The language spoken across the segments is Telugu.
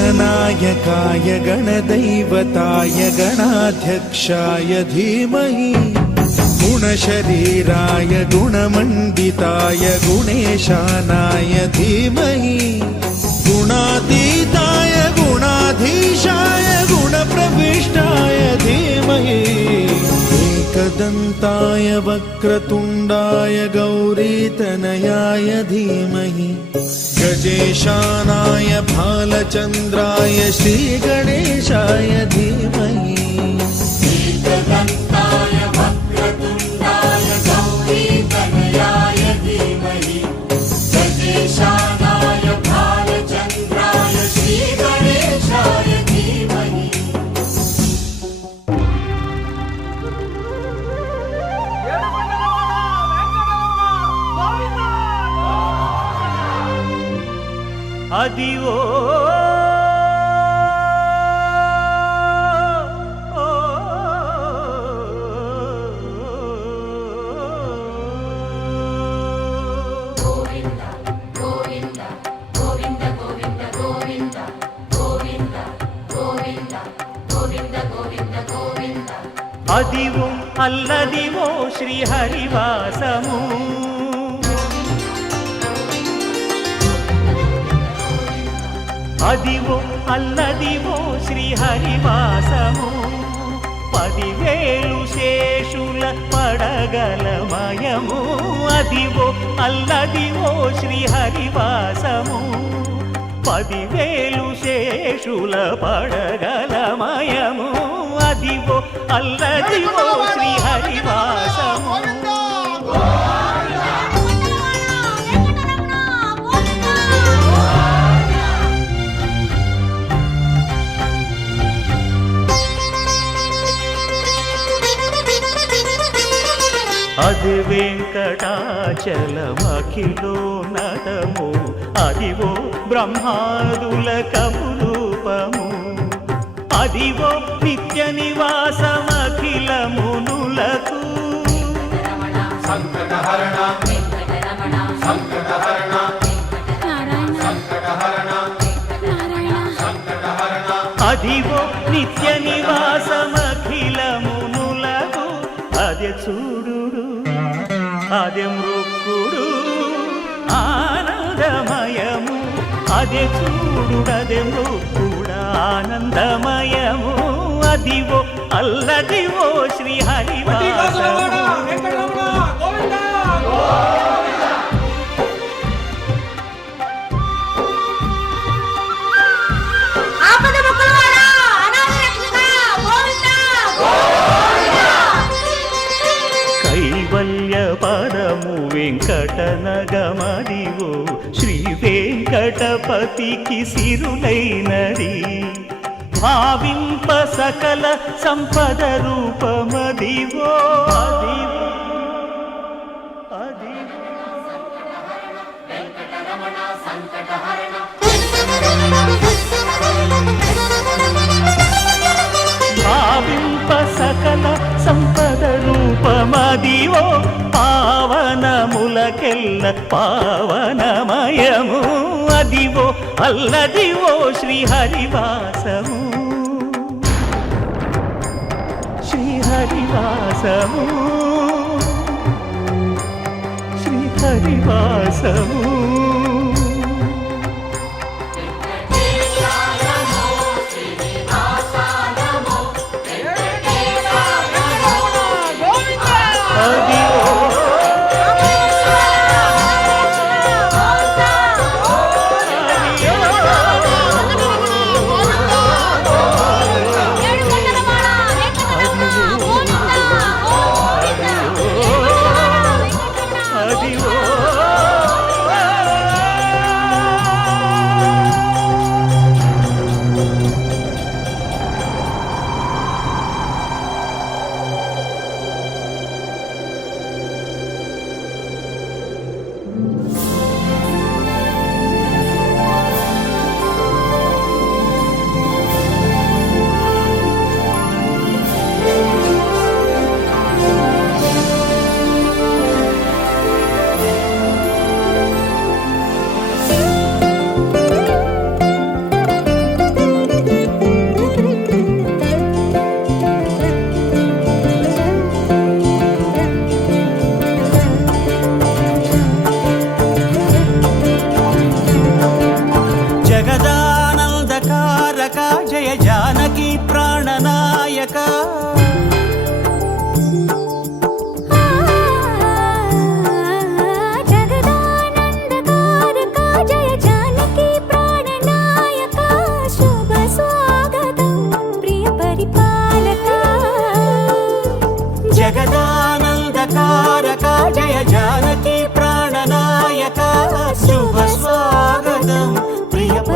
गणनायकाय गणदैवताय गणाध्यक्षाय धीमहि गुणशरीराय गुणमण्डिताय गुणेशानाय धीमहि गुणातीताय गुणाधीशाय गुणप्रविष्टाय धीमहि एकदन्ताय वक्रतुण्डाय गौरीतनयाय धीमहि गजेशानाय भालचन्द्राय श्रीगणेशाय धीमहि एकदन्ताय वक्रतुण्डाय गौरीतनयाय धीमहि गजेशानाय भालचन्द्राय श्रीगणेशाय धीमहि అదివో అదివో అల్లదివో శ్రీహరివాసము అదివో అల్లదివో శ్రీహరివాసము 10,000 శేషుల పడగలమయము అదివో అల్లదివో శ్రీహరివాసము 10,000 శేషుల పడగలమయము అదివో అల్లదివో శ్రీహరివాసము అది వెంకటాచలమఖిలోన్నతము అదివో బ్రహ్మాదుల కపురూపము అదివో నిత్య నివాసమఖిల మునులకు సంకటహరణ సంకటహరణ సంకటహరణ సంకటహరణ అదివో నిత్య నివాసమఖిల మునులకు అదే చూడు అదే మృక్కుడు ఆనందమయము అదే చూడుడదే మృక్కుడు ఆనందమయము అదివో అల్లదివో శ్రీహరివాసము పరము వెంకటనగమదివో శ్రీ వెంకటపతికి సిరులైనది భావింప సకల సంపద రూపమదివో అదివో అదివో భావింప సకల సంపద రూపమదివో పావనములకెల్ల పావనమయము అదివో అల్లదివో శ్రీహరివాసము శ్రీహరివాసము శ్రీహరివాసము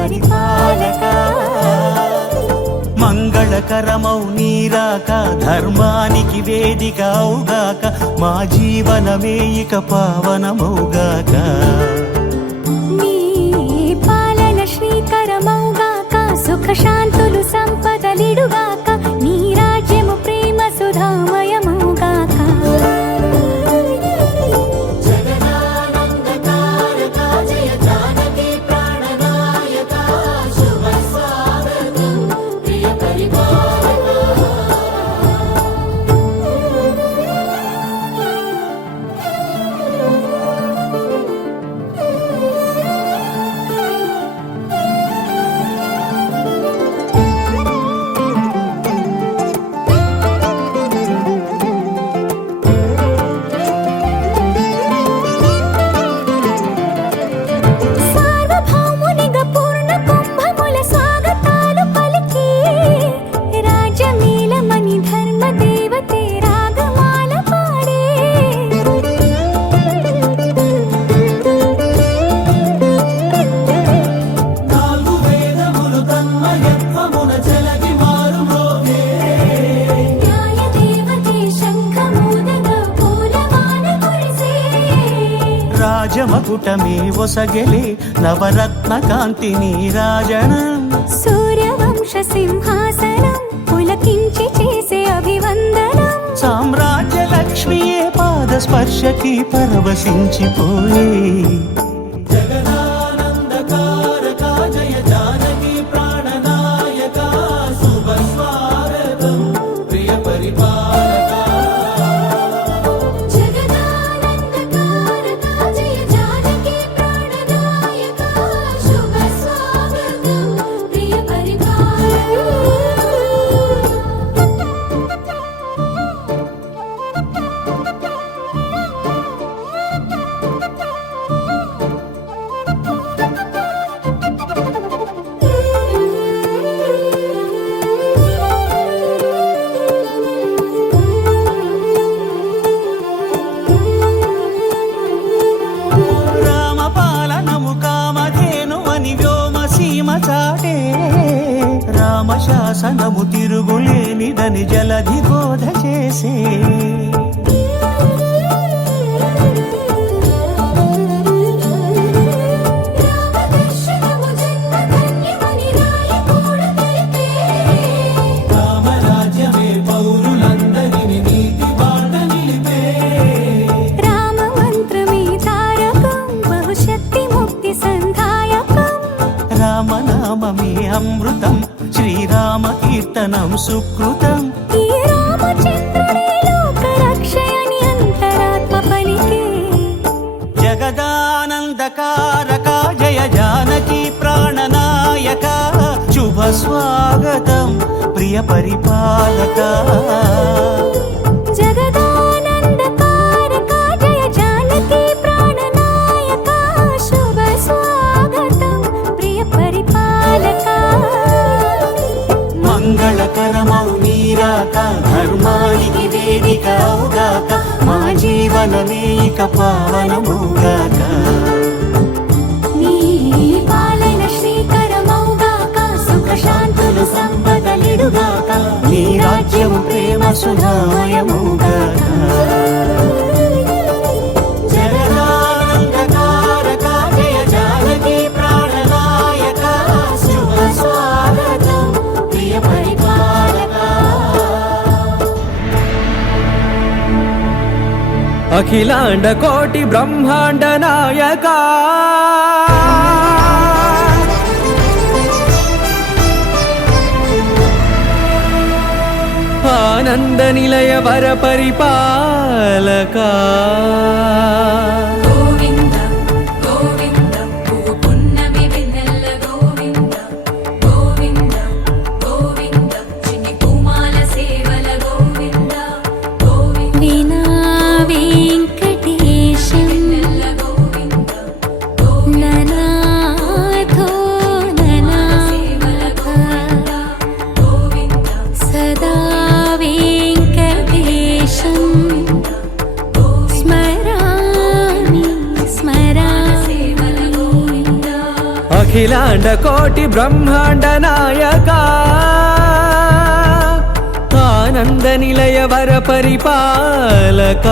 పరిపాలక మంగళకరమౌ నీరాక ధర్మానికి వేదిక అవుగాక మా జీవనమే ఇక పావనమౌగాక నీ పాలన శ్రీకరమౌగాక సుఖ శాంతులు సంపదలిడుగాక నీ రాజ్యము ప్రేమ సుధామయమౌగాక జగదానందకారక జయ జానకి ప్రాణనాయక శుభ స్వాగతం ప్రియ పరిపాలక సార్వభౌమునిగా పూర్ణ కుంభముల స్వాగతాలు పలికి రాజమేళమని ధర్మ దేవతే రాగమాల పాడే నాలుగు వేదములు తన్మయత్వమున జలగి మారు మోగే న్యాయ దేవతే శంఖమూదగా పూలవాన కురిసే రాజమకుటమే ఒసగెలే నవరత్న కాంతి నీరాజనం సూర్యవంశ సింహాసనం పులకించి చేసే అభివందనం సామ్రాజ్య లక్ష్మియే పాద స్పర్శకి పరవశించిపోయే జగదానందకారక జయ జానకి ప్రాణనాయక శుభ స్వాగతం ప్రియ పరిపాలక జగదానందకారక జయ జానకి ప్రాణనాయక శుభ స్వాగతం ప్రియ రామపాలనము కామధేను అని వ్యోమ సీమ చాటే రామశాసనము తిరుగులేనిదని జలధి బోధ చేసే రామదర్శనము జన్మధన్యమని రాయకూడ తెలిపే రామరాజ్యమే పౌరులందరిని నీతి బాట నిలిపే రామ మంత్రమే తారకం బహుశక్తి ముక్తి సంధాయకం రామనామమే అమృతం శ్రీరామ కీర్తనం సుకృతం ఈ రామచంద్రుడే లోక రక్షయని అంతరాత్మ పలికే జగదానందకారక జయ జానకి ప్రాణనాయక శుభ స్వాగతం ప్రియ పరిపాలక జగదానందకారక జయ జానకి ప్రాణనాయక శుభ స్వాగతం ప్రియ పరిపాలక మంగళకరమౌ నీరాక ధర్మానికి వేదిక అవుగాక మా జీవనమే ఇక పావనమౌగాక నీ పాలన శ్రీకరమౌగాక సుఖ శాంతులు సంపదలిడుగాక నీ రాజ్యము ప్రేమ సుధామయమౌగాక జగదానందకారక జయ జానకి ప్రాణనాయక శుభ స్వాగతం ప్రియ పరిపాలక అఖిలాండ కోటి బ్రహ్మాండ నాయక ఆనంద నిలయ వర పరిపాలక గోవింద గోవింద పువ్వు పున్నమి వెన్నెల గోవింద గోవింద గోవింద చిన్ని పూమాల సేవల గోవింద గోవింద వినా వెంకటేశం వెన్నెల గోవింద గోవింద ననాథో సేవల ననాథ గోవింద సదా వెంకటేశం స్మరామి అఖిలాండ కోటి బ్రహ్మాండ నాయక ఆనంద నిలయ వర పరిపాలక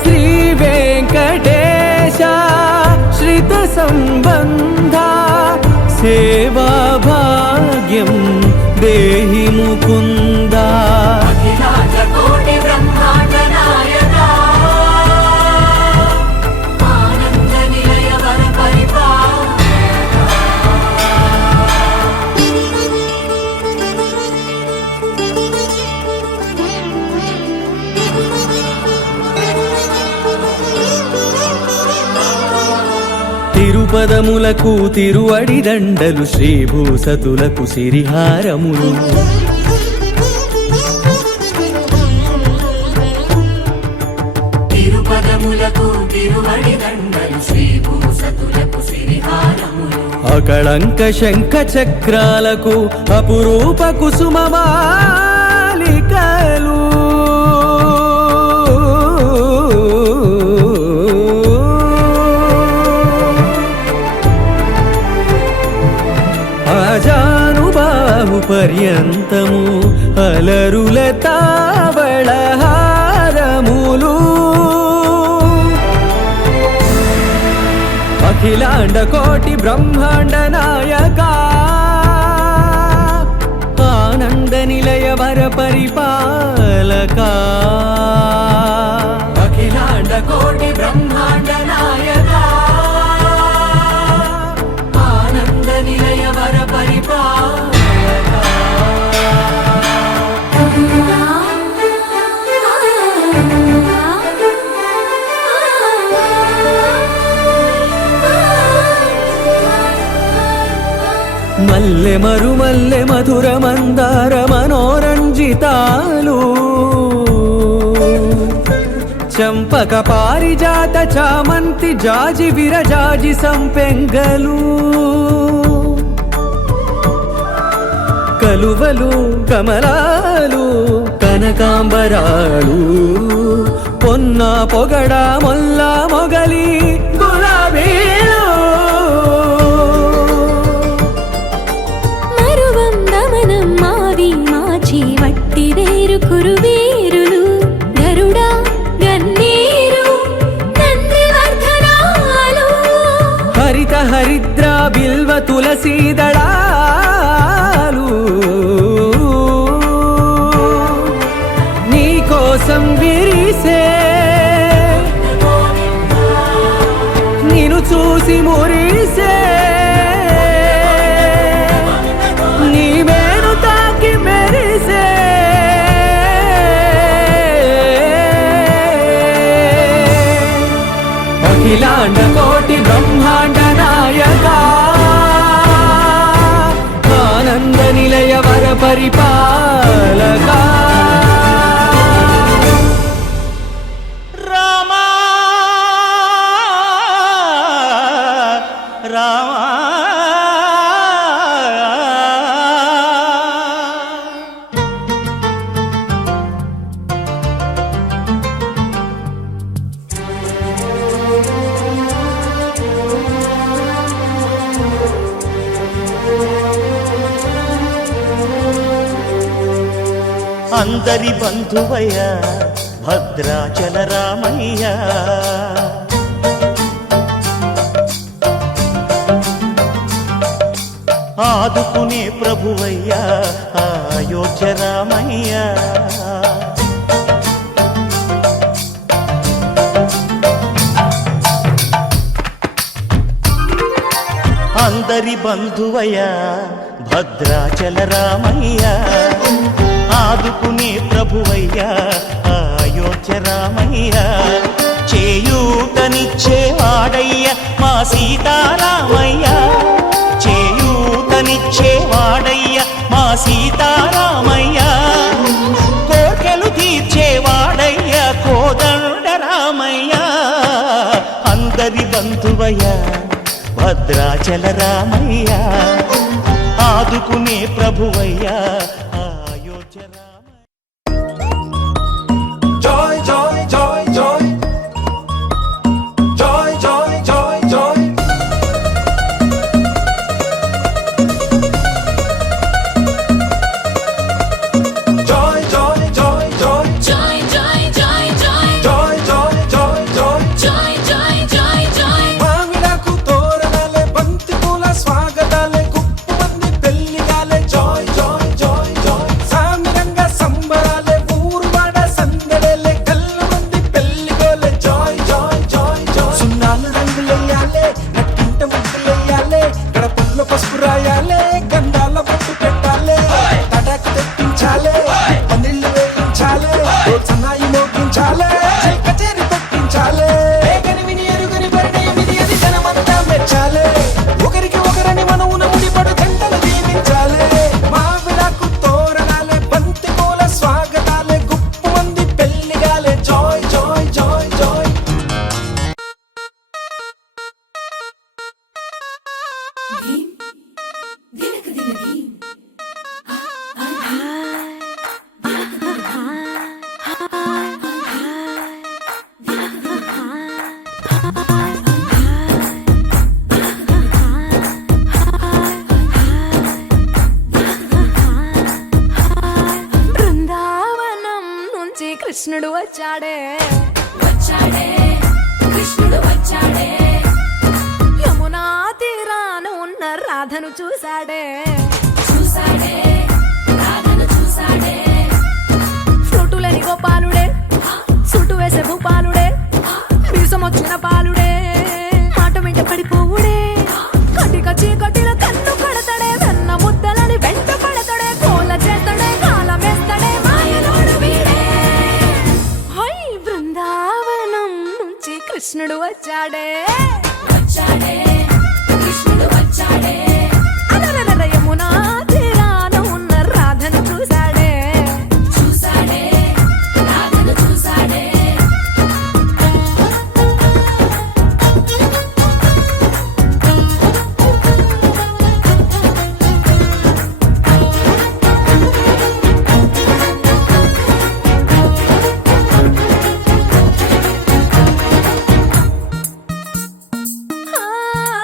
శ్రీ వెంకటేశ శ్రిత సంబంధ సేవా భాగ్యం దేహి ముకుంద అఖిలాండ కోటి బ్రహ్మాండ నాయక ఆనంద నిలయ వర తిరుపదములకు తిరువడి దండలు శ్రీభూసతులకు సిరిహారములు తిరుపదములకు తిరువడి దండలు శ్రీభూసతులకు సిరిహారములు అకళంక శంఖ చక్రాలకు అపురూప కుసుమమాలికలు ఆజానుబాహు పర్యంతము అలరుల తావళహారములు అఖిలాండ కోటి బ్రహ్మాండ నాయక ఆనంద నిలయ వర పరిపాలక అఖిలాండ కోటి బ్రహ్మాండ నాయక ఆనంద నిలయ వర పరిపాలక మల్లె మరుమల్లె మధుర మందార మనోరంజితాలు చంపక పారిజాత చామంతి జాజి విరజాజి సంపెంగలు కలువలు కమలాలు కనకాంబరాలు పొన్న పొగడ మొల్ల మొగలి గులాబీలు మరువందమనం మావి మాచి వట్టి వేరు కురువేరులు గరుడా గన్నేరు నందివర్ధనాలు హరిత హరిద్ర బిల్వ తులసీదళాలు నీ కోసం విరిసే నిన్ను చూసి మురిసే నీ మేను తాకి మెరిసే అఖిలాండ కోటి బ్రహ్మాండ నాయక ఆనంద నిలయ వర పరిపాలక రామా రామా అందరి బంధువయ్య భద్రాచల రామయ్య ఆదుకునే ప్రభువయ్య అయోధ్య రామయ్య అందరి బంధువయ్య భద్రాచల రామయ్య ఆదుకునే ప్రభువయ్య అయోధ్య రామయ్య చేయూతనిచ్చేవాడయ్య మా సీతారామయ్య చేయూతనిచ్చేవాడయ్య మా సీతారామయ్య కోర్కెలు తీర్చేవాడయ్య కోదండ రామయ్య అందరి బంధువయ్య భద్రాచల రామయ్య ఆదుకునే ప్రభువయ్య Ayodhya Ramayya Joy, joy, joy, joy. Joy, joy, joy, joy. పందిళ్ళు వేయించాలే సన్నాయి మోగించాలే కచేరి పెట్టించాలే వేగని విని ఎరుగని పరిణయమిది అది జనమంతా మెచ్చాలే ఒకరికి ఒకరని మనవున ముడిపడు జంటలు దీవించాలే మావిడాకు తోరణాలే బంతి పూల స్వాగతాలే గుప్పు మంది పెళ్లిగాలే joy joy joy joy Brindavanam నుంచి కృష్ణుడు వచ్చాడే కృష్ణుడు వచ్చాడే యమునా తీరాన ఉన్న రాధను చూశాడే చూసాడే రాధను చూసాడే ఫ్రూటులని గోపాలుడే సుటు వేసే భూపాలుడే బీసం వచ్చిన పాలుడే మాట వెంట పడిపోవుడే కటిక చీకటిలో కన్ను కడతాడే వెన్న ముద్దలని వెంట పడతాడే కోల చేస్తాడే కాలమేస్తాడే మాయలోడు వీడే హై బృందావనం నుంచి కృష్ణుడు వచ్చాడే వచ్చాడే కృష్ణుడు వచ్చాడే అలరలర యమునా తీరాన ఉన్న రాధను చూశాడే చూసాడే రాధను చూసాడే ఆ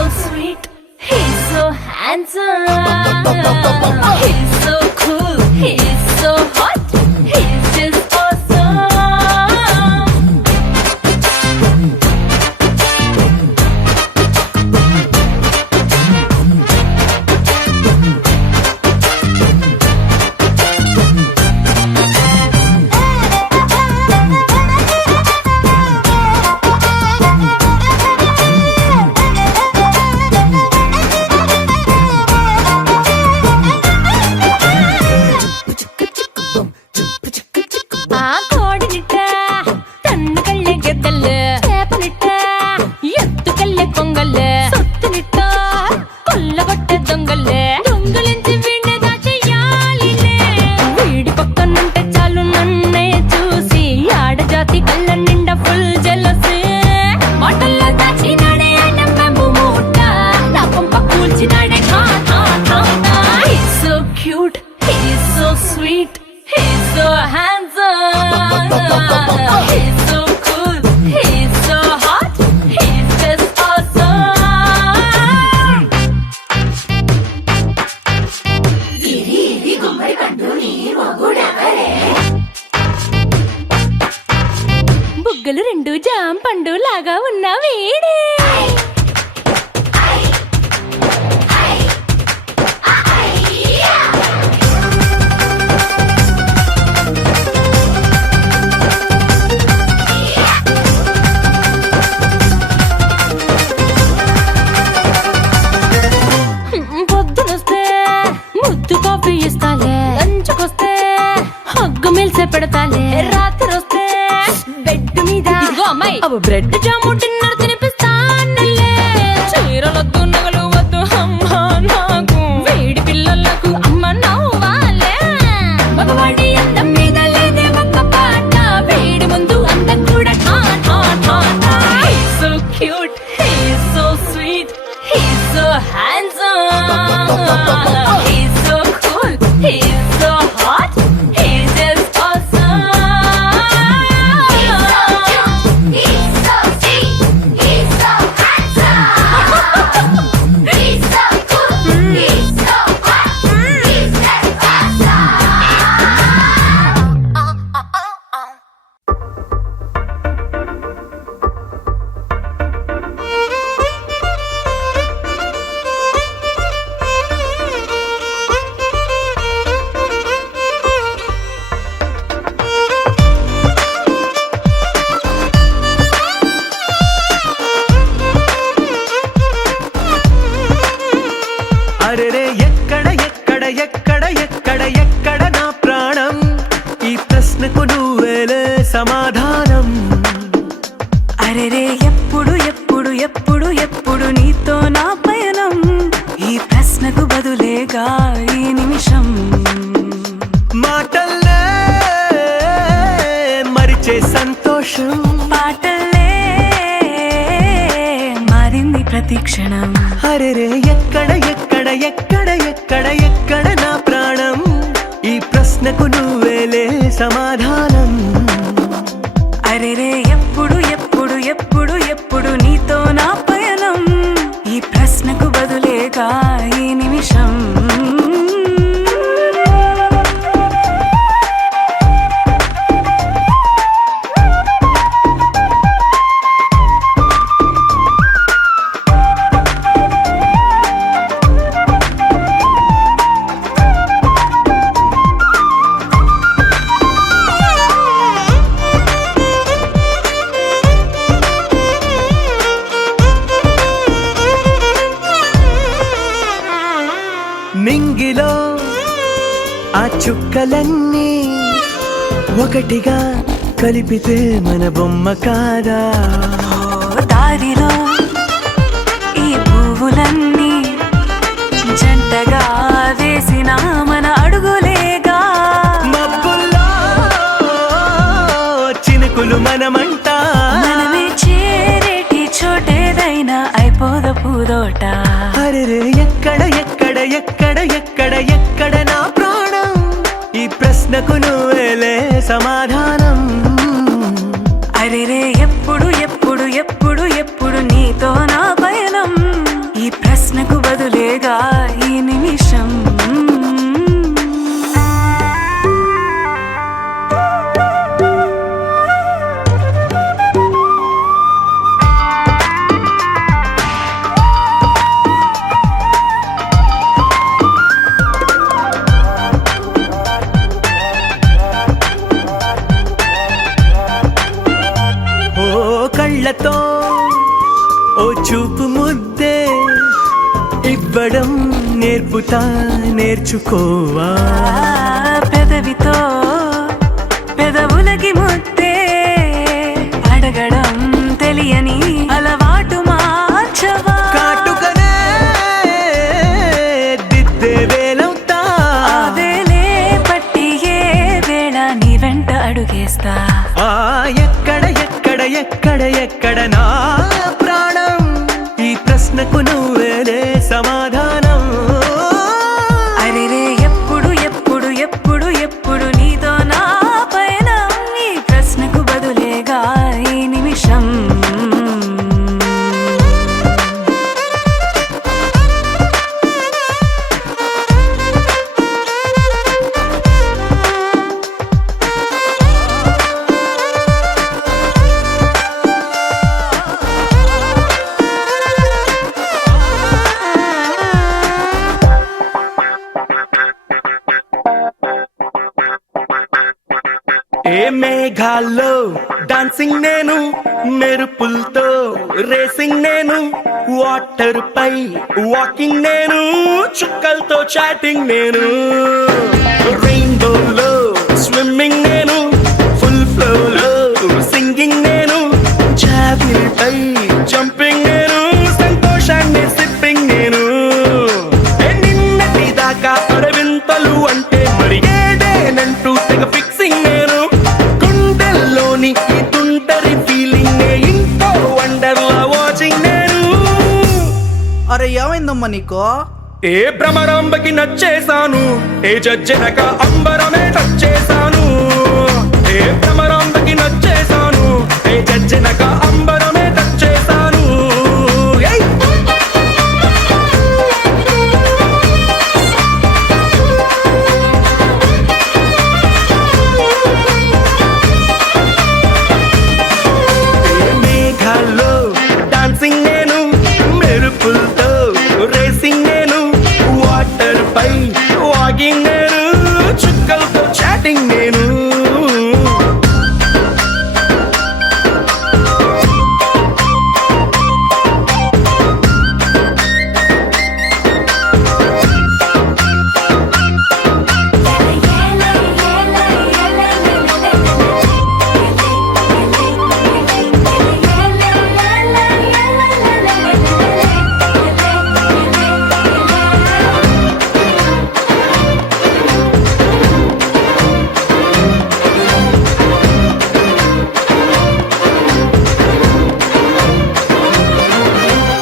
so sweet, he's so handsome, he's so cool, he's so hot, he's just awesome. ఆ కోడినిట్ట తన్ను కళ్ళే గెద్దలు చేపనిట్ట ఎత్తు కళ్ళే కొంగలు సొత్తునిట్ట కొల్లగొట్టే దొంగలే దొంగలించి వీణ్ణి దాచేయాలిలే వీడి పక్కనుంటే చాలు నన్నే చూసి ఆడజాతి కళ్ళ నిండా ఫుల్ జెలసీ మాటల్లో దాచినాడే ఆయన బాబు మూట నా పంప కూల్చినాడే ఠా ఠా ఠా ఠా. He's so cute, he's so sweet, he's so handsome, he's so cool, he's so hot, he's just awesome. బుగ్గలు రెండు జామ పండు లాగా ఉన్న వీడే పొద్దునొస్తే ముద్దు కాఫీ ఇస్తాలే లంచుకొస్తే హగ్గు మిల్సే పెడతాలే రాత్రి వస్తే బెడ్ మీద ఇదిగో అమ్మాయి అవి బ్రెడ్ జాము డిన్నర్ తినిపిస్తానులే చీరలొద్దు నగలు వద్దు అమ్మా నాకు వేడి పిల్లలకు అమ్మ నవ్వాలే మగవాడి అందం మీద లేదే ఒక్క పాట వేడి ముందు అందం కూడా ఠా ఠా ఠా ఠా. He's so cute, he's so sweet, he's so handsome, he's so cool, he's so hot, he's just awesome. He's so sweet, he's so handsome, he's so cool, he's so hot, he's just awesome. అరెరే ఎక్కడ ఎక్కడ ఎక్కడ ఎక్కడ ఎక్కడ నా ప్రాణం ఈ ప్రశ్నకు నువ్వేలే సమాధానం అరెరే ఎప్పుడు ఎప్పుడు ఎప్పుడు ఎప్పుడు నీతో నా పయనం ఈ ప్రశ్నకు బదులేగా ఈ నిమిషం మాటల్లే మరిచే సంతోషం పాటలే మారింది ప్రతి క్షణం అరెరే ఎక్కడ ఎక్కడ ఎక్కడ ఎక్కడ ఎక్కడ నా ప్రాణం ఈ ప్రశ్నకు నువ్వేలే సమాధానం అరెరే ఎప్పుడు ఎప్పుడు ఎప్పుడు ఎప్పుడు నీతో నా పయనం ఈ ప్రశ్నకు బదులేగా ఈ నిమిషం నింగిలో ఆ చుక్కలన్నీ ఒకటిగా కలిపితే మన బొమ్మ కాదా దారిలో ఈ పువ్వులన్నీ జంటగా వేసిన మన అడుగులేగా మబ్బుల్లో చినుకులు మనమంట మనమే చేరేటి చోటేదైనా అయిపోద పూదోట అరెరే ఎక్కడ ఎక్కడ ఎక్కడ ఎక్కడ ఎక్కడ నా ప్రాణం ఈ ప్రశ్నకు నువ్వేలే సమాధానం అరెరే ఎప్పుడు ఎప్పుడు ఎప్పుడు ఎప్పుడు నీతో నా పయనం ఈ ముద్దే ఇవ్వడం నేర్పుతా నేర్చుకోవా పెదవితో పెదవులకి ముద్దే అడగడం తెలియని అలవాటు మార్చవా కాటుకనే దిద్దే వేలవుతా వేలే పట్టి ఏ వేళ నీ వెంట అడుగేస్తా ఆ ఎక్కడ ఎక్కడ ఎక్కడ ఎక్కడ నా ప్రాణం ఈ ప్రశ్నకు నువ్వేలే సమాధానం అరెరే ఎప్పుడు ఎప్పుడు ఎప్పుడు ఎప్పుడు నీతో నా పైన ఈ ప్రశ్నకు బదులేగా ఈ నిమిషం ఏ మేఘాల్లో డాన్సింగ్ నేను మెరుపులతో రేసింగ్ నేను వాటర్ పై వాకింగ్ నేను చుక్కలతో చాటింగ్ నేను రెయిన్బోలో స్విమ్మింగ్ నేను ఫుల్ ఫ్లోలో సింగింగ్ నేను జాబిల్ పై జంపింగ్ నేను సంతోషాన్ని సిప్పింగ్ నేను నిన్నటి దాకా అడవింతలు అంటే మరి ఏదేనంటూ తెగ ఫిక్సింగ్ నేను గుండెల్లోని ఈ తుంటరి ఫీలింగ్ ఇంకో వండర్లా వాచింగ్ నేను అరే ఏమైందమ్మా నీకో ఏ భ్రమరాంబకి నచ్చేశాను ఏ జజ్జనక అంబరమే టచ్చేశాను ఏ భ్రమరాంబకి నచ్చేశాను ఏ జజ్జనక అంబరమే టచ్చేశాను ఏయ్ మేఘాల్లో డాన్సింగ్ నేను మెరుపులతో రేసింగ్ నేను వాటర్ పై వాకింగ్ నేను చుక్కలతో చాటింగ్ నేను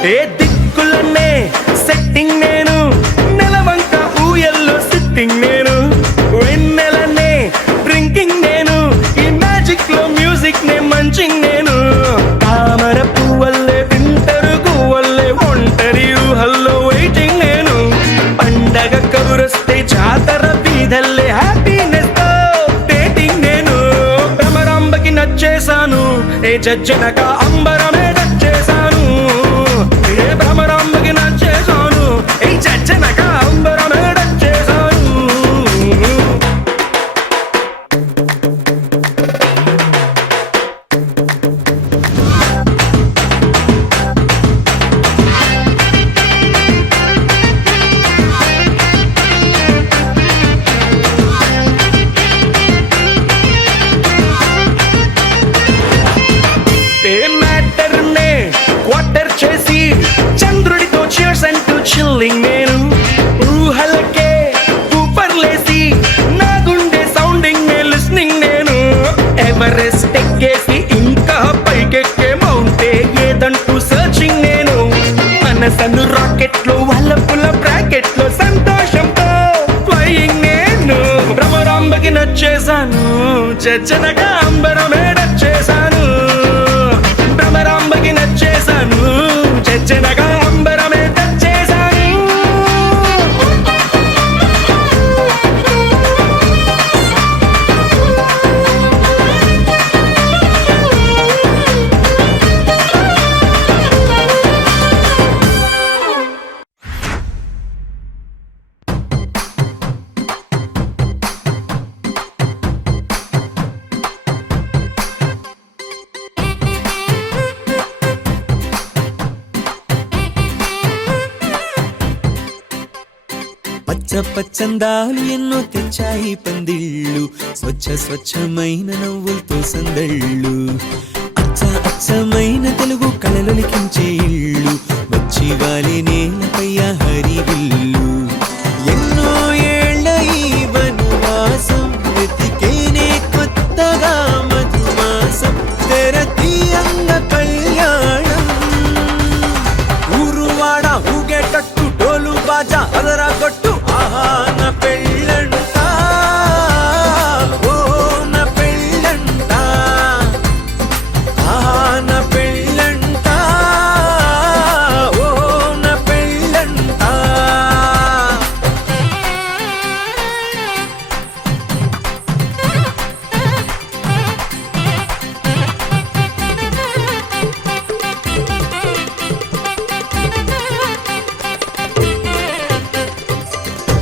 ఏ దిక్కులనే సెట్టింగ్ నేను నెలవంక ఊయల్లో సిట్టింగ్ నేను వెన్నెలనే డ్రింకింగ్ నేను ఈ మ్యాజిక్ లో మ్యూజిక్ నే మంచింగ్ నేను తామర పువ్వల్లే వింటరు గువ్వల్లే ఒంటరి ఊహల్లో వెయిటింగ్ నేను పండగ కబురొస్తే జాతర వీధల్లే హ్యాపీనెస్ తో డేటింగ్ నేను భ్రమరాంబకి నచ్చేశాను ఏ జజ్జనక అంబరమే నచ్చేశాను ఏ భ్రమరాంబకి నచ్చేశాను ఏ జజ్జనక అంబరమే నచ్చేశాను ఏ మ్యాటర్ నే క్వార్టర్ చేసి చంద్రుడితో చీర్స్ అంటూ చిల్లింగ్ నేను ఊహలకే ఊపర్లేసి నా గుండె సౌండింగ్ నే లిస్నింగ్ నేను ఎవరెస్ట్ ఎక్కేసి ఇంకా పైకెక్కే మౌంటే ఏదంటూ సర్చింగ్ నేను మనసను రాకెట్ లో వల్లపుల బ్రాకెట్ లో సంతోషంతో ఫ్లయింగ్ నేను భ్రమరాంబకి నచ్చేశాను జజ్జనగా అంబరమే నచ్చేశాను భ్రమరాంబకి నచ్చేశాను జజ్జనగా అంబరమే నచ్చేశాను పచ్చందాలు ఎన్నో తెచ్చాయి పందిళ్ళు, స్వచ్ఛమైన నవ్వులతో సందళ్ళు, అచ్చమైన తెలుగు కళలొలికించే ఇళ్ళు, వచ్చి వాలి నేలపై హరివిల్లు. ఎన్నో ఏళ్ళ ఈ వనవాసం వెతికేనే కొత్తగా మధుమాసం, తెరతీయంగ కళ్యాణం. ఊరువాడ ఊగేటట్టు డోలు బాజా అదరా కొట్టు, ఆహా నా పెళ్ళంట, ఓ నా పెళ్ళంట, ఆహా నా పెళ్ళంట, ఓ నా పెళ్ళంట.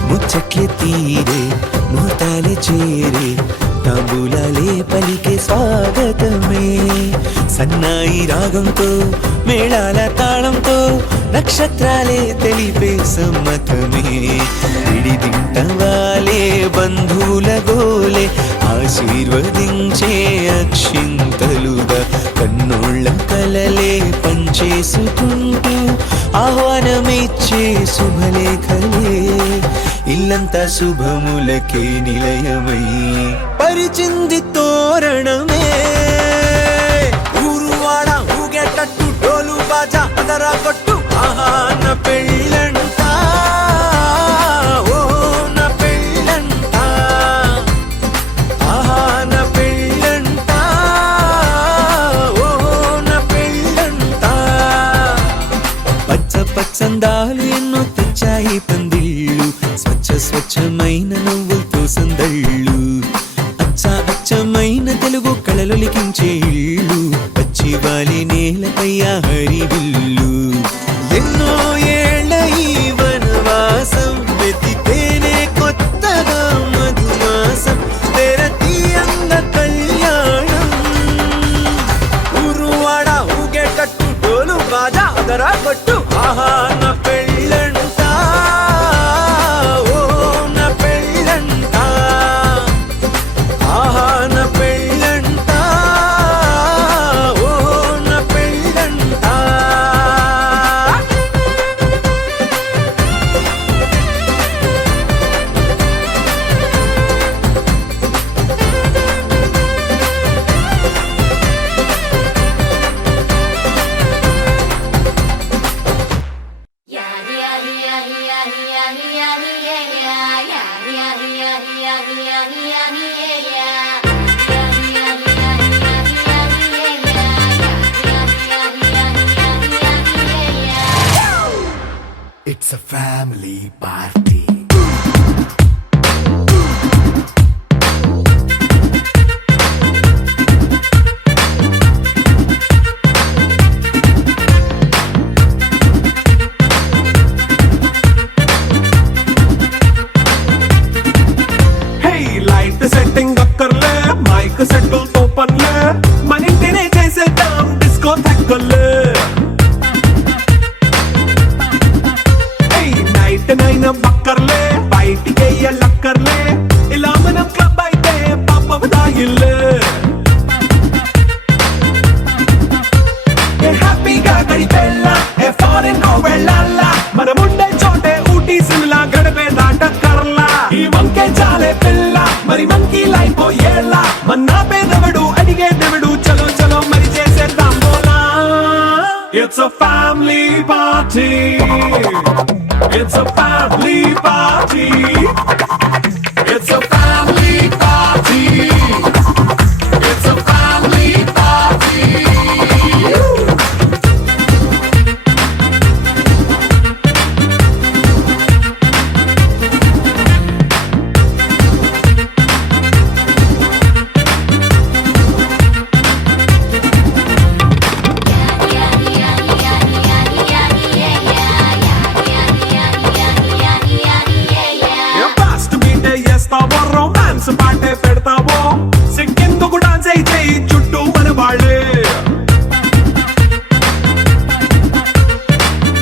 ముచ్చట్లే తీరే ముహూర్తాలే చేరే, తాంబూలాలే పలికే స్వాగతమే, సన్నాయి రాగంతో మేళాల తాళంతో నక్షత్రాలే తెలిపే సమ్మతమే. విడిదింటవాలే బంధువుల గోలే ఆశీర్వదించే అక్షింతలుగా, కన్నోళ్ళ కలలే పంచేసుకుంటూ ఆహ్వానమిచ్చే శుభలేఖలే, ఇల్లంతా శుభములకే నిలయమై పరిచింది తోరణమే. ఊరువాడ ఊగేటట్టు డోలు బాజా అదరా కొట్టు, ఆహా నా పెళ్ళంట, ఓ నా పెళ్ళంట, ఆహా నా పెళ్ళంట, ఓ నా పెళ్ళంట. పచ్చందాలు ఎన్నో తెచ్చాయి పందిళ్ళు, స్వచ్ఛమైన నవ్వులతో సందళ్ళు, అచ్చమైన తెలుగు కళలొలికించే ఇళ్ళు, వచ్చి వాలి నేలపై హరివిల్లు. ఎన్నో ఏళ్ళ ఈ వనవాసం వెతికేనే కొత్తగా మధుమాసం, తెరతీయంగ కళ్యాణం. ఊరువాడ ఊగేటట్టు డోలు బాజా అదరా కొట్టు, ఆహా నా పెళ్ళంట, ఓ నా పెళ్ళంట, ఆహా నా పెళ్ళంట, ఓ నా పెళ్ళంట. It's a family party. Hey light setting అక్కర్లే, మైక్ సెట్టుల్ తో పనిలే, మన ఇంటినే చేసేద్దాం డిస్కో థెక్కలే. నైట్ నైన్ బక్కర్లే, బయటికి లక్కర్లే, ఇలా మనం క్లబ్ అయితే పాప దాయిల్లే. హ్యాపీగా గడిపెళ్ళ ఏ ఫారెన్ నో వెళ్ళాల, మనం ఉండే చోటే ఊటీ సిమ్లా గడిపే దాటక్కర్లా. ఈ వంకే చాలే పిల్ల మరి మంకీ లైఫ్ ఏళ్ళ, మన్నా పేదవడు అడిగే దేవుడు, చలో చలో మరి చేసేద్దాం బోలా. It's a family party. It's a family party. It's a family party. It's a family party. పాటే పెడతావో సిగ్గెందుకు డాన్స్ అయితే చుట్టూ మన వాళ్ళే.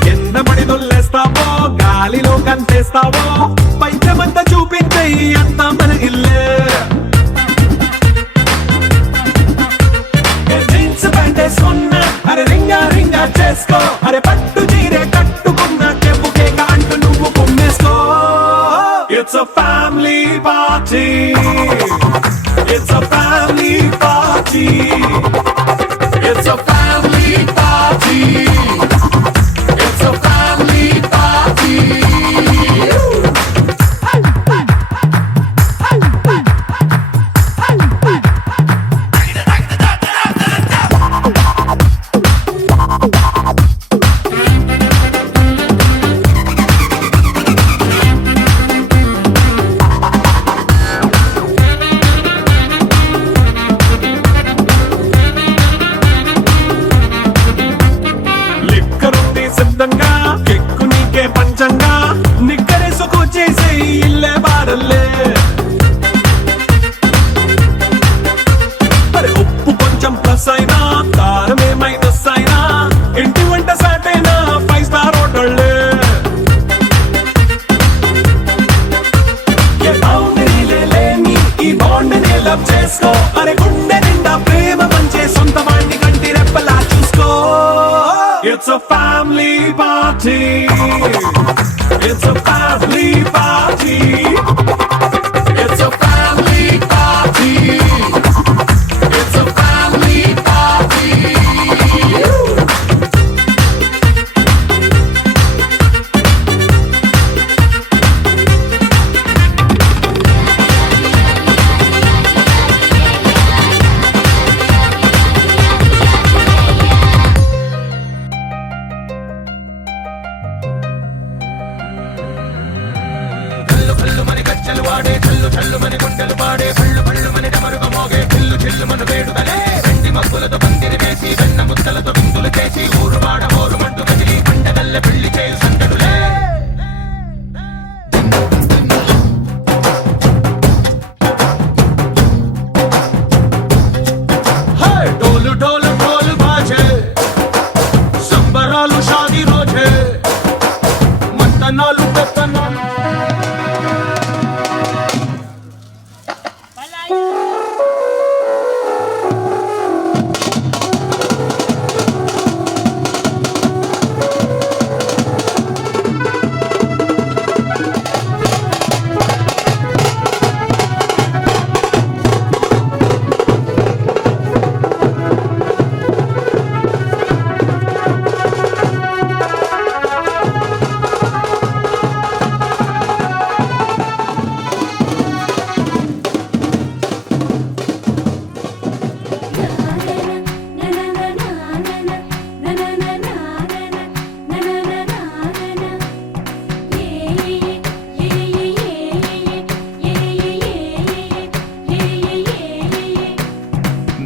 కింద పడి దొల్లేస్తావో గాలిలో కంటేస్తావో, పైన చేసుకో అరే పట్టు చీరే కట్టుకున్న చెప్పుకే అంటూ నువ్వు కుమ్మేసుకో it's a family party it's a family party it's a family party it's a family party లిక్కరుంది సిద్ధంగా కెక్కు నీకే పంచంగా నిక్కరేసుకు చేసే ఇల్లే బారల్లే అరే ఉప్పు కొంచెం ప్లస్ అయినా కారమే మైనస్ అయినా ఇంటి వంట సాటైనా 5 స్టార్ హోటళ్ళే ఏ బౌండరీలే లేని ఈ బాండ్ ని లవ్ చేసుకో అరే గుండె నిండా ప్రేమ పంచే సొంత వాణ్ణి కంటి రెప్పలా చూసుకో It's a family party. It's a family party. It's a family party. It's a family party. డోలు డోలు డోలు బాజే సంబరాలు షాదీ రోజే మంతనాలు పెత్తనాలు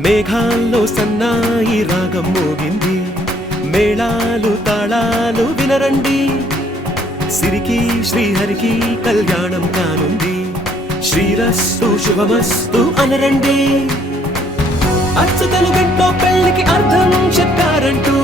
మేఘాల్లో సన్నాయి రాగం మోగింది మేళాలు తాళాలు వినరండి సిరికి శ్రీహరికి కళ్యాణం కానుంది శ్రీరస్తు శుభమస్తు అనరండి అచ్చతలు గంటో పెళ్లికి అర్థం చెప్పారంటూ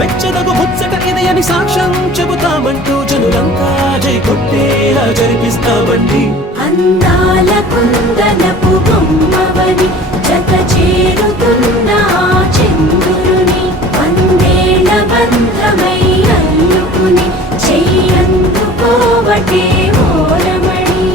మెచ్చదగు ముచ్చట ఇది అని సాక్ష్యం చెబుతామంటూ జనులంతా జై కొట్టేలా జరిపిస్తామండి అందాల కుందనపు బొమ్మవని జత చేరుతున్న ఆ చంద్రుని వందేళ్ల బంధమై అల్లుకుని చెయ్యందుకోవటే ఓరమణి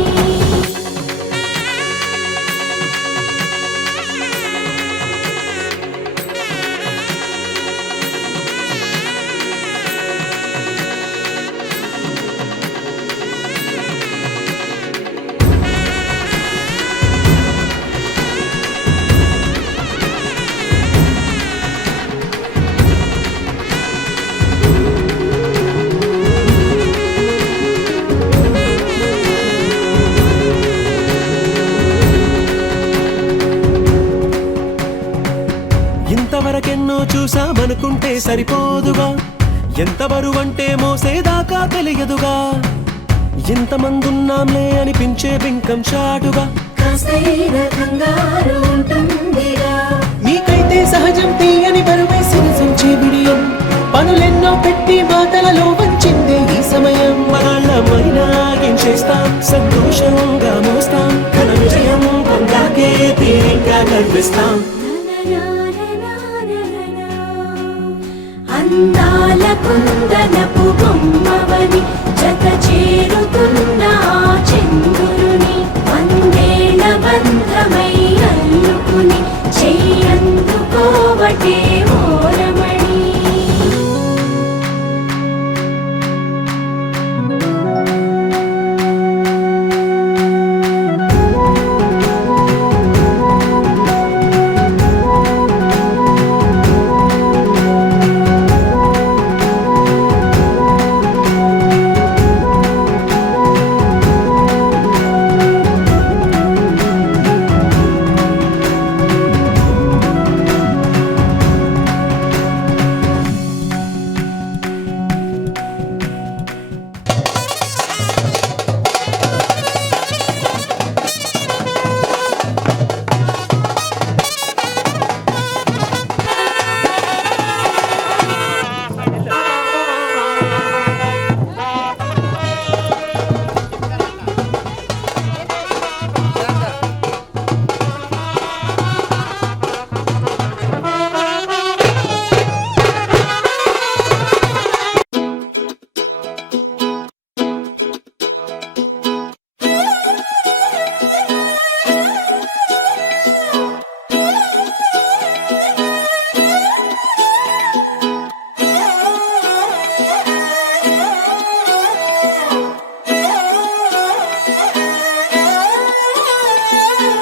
ఇంతవరకెన్నో చూసామనుకుంటే సరిపోదుగా ఎంత బరువంటే మోసేదాకా తెలియదుగా ఇంతమందున్నాంలే అనిపించే బింకం చాటుగా కాస్తైన కంగారు ఉంటుందిగా మీకైతే సహజం తీయని బరువేసిన సంచే బిడియం పనులెన్నో పెట్టి మాటలలో వంచిందే ఈ సమయం మనాళ్ళమైనా ఏం చేస్తాం సంతోషంగా మోస్తాం ఘన విజయం పొందాకే తీరిగ్గా కనిపిస్తాం అందా కుందనపు బొమ్మవని జత చేరుతున్న ఆ చంద్రుని వందేళ్ల బంధమై అల్లుకుని చెయ్యందుకోవటే ఓరమణి.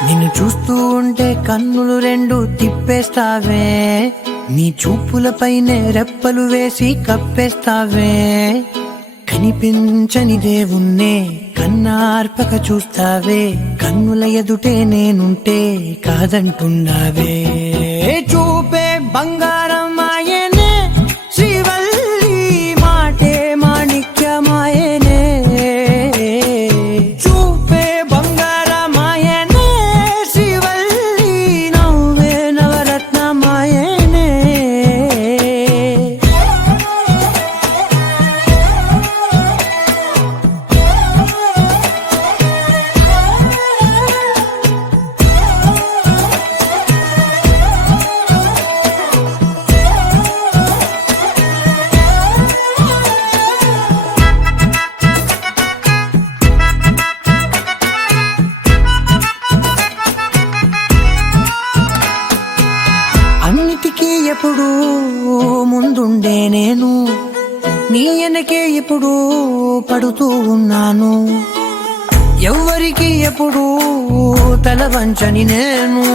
నిన్ను చూస్తూ ఉంటే కన్నులు రెండు తిప్పేస్తావే, నీ చూపులపైనే రెప్పలు వేసి కప్పేస్తావే. కనిపించని దేవుణ్ణే కన్నార్పక చూస్తావే, కన్నుల ఎదుటే నేనుంటే కాదంటున్నావే. చూపే బంగారం ఆయనే, శ్రీవల్లి మాటే మాణిక్యమాయనే. చూపే బంగారమాయనే, శ్రీవల్లి నవ్వే నవరత్నమాయనే. అన్నిటికీ ఎప్పుడూ ముందుండే నేను, నీ వెనకే ఎప్పుడూ పడుతూ ఉన్నాను. ఎవ్వరికి ఎప్పుడూ తల వంచని నేను,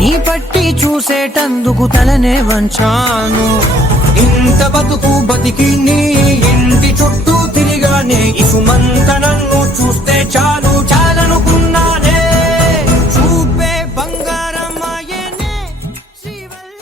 నీ పట్టి చూసేటందుకు తలనే వంచాను. ఇంత బతుకు బతికి నీ ఇంటి చుట్టూ తిరిగానే, ఇసుమంత నన్ను చూస్తే చాలు చాలనుకున్నానే. చూపే బంగారమాయనే, శ్రీవల్లి.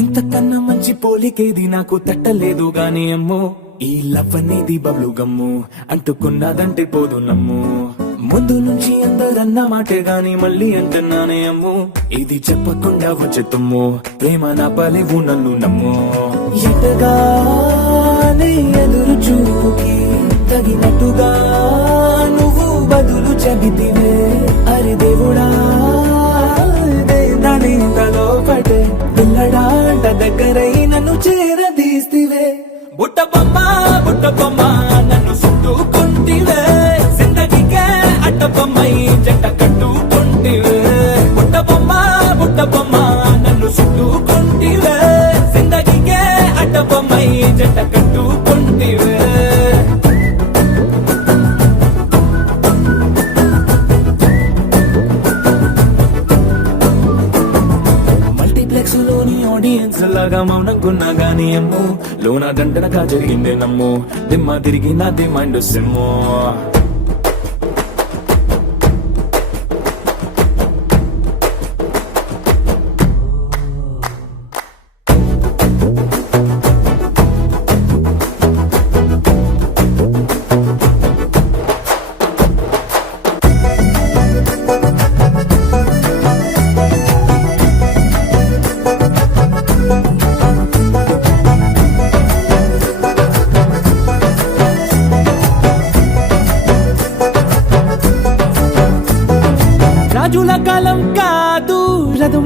ఇంతకన్నా మంచి పోలికేది నాకు తట్టలేదు గాని అమ్మో, ఈ లవ్ అనేది బబ్లు గమ్ము అంటుకున్నదంటే పోదు నమ్ము. ముందు నుంచి అందరన్న మాటే గాని మళ్ళీ అంటున్నానే అమ్ము, ఇది చెప్పకుండా వచ్చే తుమ్ము, ప్రేమ నా పలేవు నన్ను నమ్ము. ఎటగానే ఎదురు చూపుకి తగినట్టుగా నువ్వు బదులు చెబితివే. అరే దేవుడా, దాని తలో పటే పిల్లడాంట దగ్గరై నన్ను చేరదీస్తివే. బుట్ట బొమ్మ నన్ను చుట్టుకుంటివే, జిందగీకే అడ్డ బొమ్మై జంట కట్టుకుంటివే. బుట్ట బొమ్మ నన్ను చుట్టుకుంటివే, జిందగీకే అడ్డ బొమ్మై జంట కట్టుకుంటివే. ఆడియన్స్ లాగా మౌనంకున్నా గానీ అమ్ము, లోన దండనగా జరిగిందే నమ్ము, దిమ్మ తిరిగి నాదే మైండ్ సిమ్ము.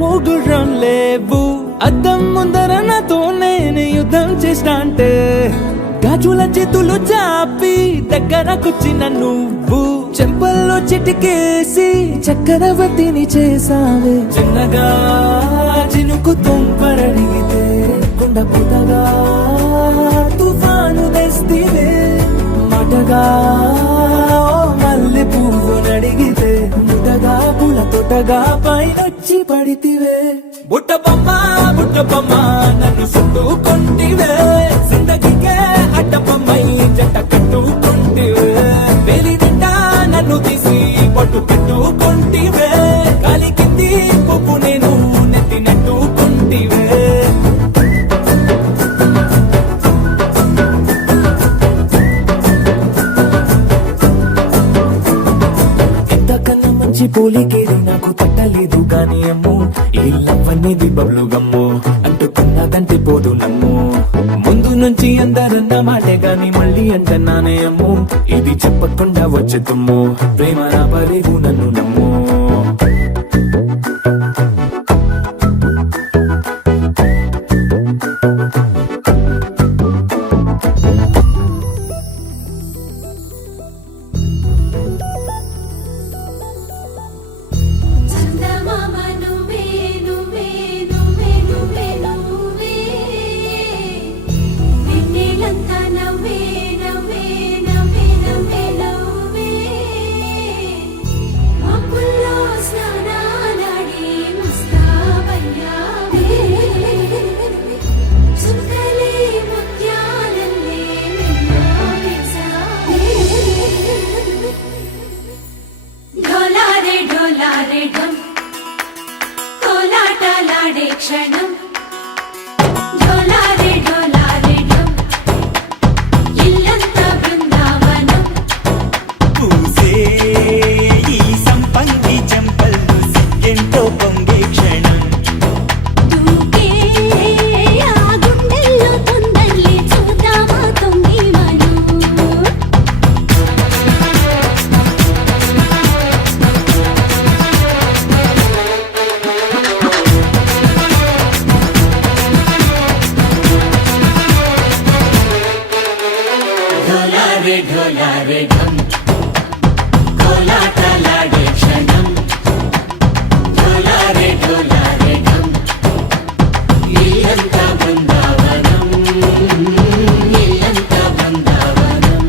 ఊగురం లేవు అద్దం ముందర నాతో నేను యుద్ధం చేస్తా అంటే గాజుల చేతులు చాపి దగ్గరకొచ్చిన నువ్వు చెంపల్లో చిటికేసి చక్రవర్తిని చేసావే చిన్నగా చినుకు తుంపరడిగితే కుండ పుతగా తుఫాను తెస్తివే మాటగా మల్లె పువ్వు నడిగితే ముదగా పుల తొటగా పైనొచ్చి పడితివే బుట్ట బొమ్మ నన్ను చుట్టుకొంటివే జిందగీకే అడ్డపమ్మై జంట కట్టుకొంటివే వేలి నిండా నన్ను తీసి పట్టు పెట్టుకొంటివే గాలి కింది పువ్వు నేను నెత్తినట్టుకొంటివే ఎంతకన్నా మంచి పోలికేది నాకు తట్టలేదు కానీ అమ్మో ఈ లవ్ అనేది బబ్లు గమ్ము అంటుకున్నదంటే పోదు నమ్ము ముందు నుంచి అందరన్న మాటే గాని మళ్ళీ అంటున్నానే అమ్ము ఇది చెప్పకుండా వచ్చే తుమ్ము ప్రేమ రాబలేవు నన్ను నమ్ము చందమామ నువ్వే నువ్వే నువ్వే నువ్వే నువ్వే వెన్నెలంతా నవ్వే నవ్వే నవ్వే నవ్వే నవ్వే మబ్బుల్లో స్నానాలాడి ముస్తాబయ్యావే చుక్కలే ముత్యాలల్లే మెరిసావే ఢోలారే ఢమ్ కోలాటలాడే క్షణం ఢోలారే ఢమ్ ఇల్లంతా బృందావనం పూసే ఈ సంపంగి చెంపలు సిగ్గెంతో పొంగే క్షణం దూకే ఆ గుండెల్లో తొందరలే చూద్దామా తొంగి మనం ఢోలారే ఢమ్ కోలాటలాడే క్షణం ఢోలారే ఢమ్ ఇల్లంతా బృందావనం ఇల్లంతా బృందావనం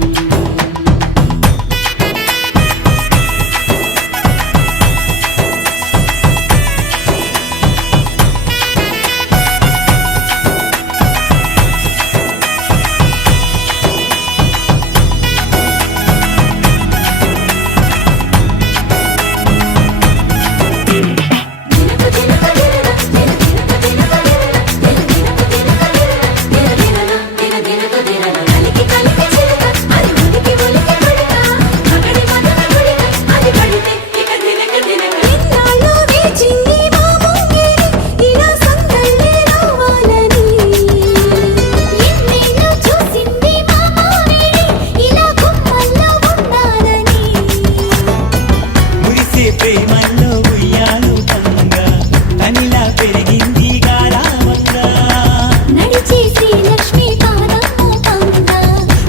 మురిసే ప్రేమల్లో ఉయ్యాలు పంగా తనిలా పెరిగింది గారావంగా నడిచే శ్రీలక్ష్మి పాదము పంగా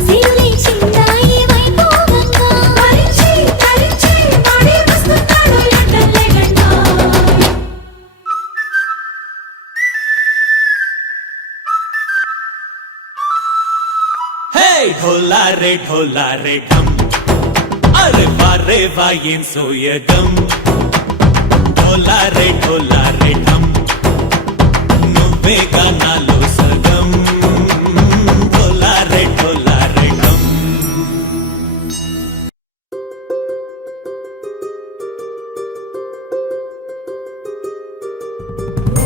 సిరులే చిందాయి వైభోగంగా తరించి వాడే వస్తున్నాడు ఎండలే గంట హే ఢోలారే ఢమ్ అరే వా ఏం సోయగం ఢోలారే ఢమ్ నువ్వే గానాలో సగం ఢోలారే ఢమ్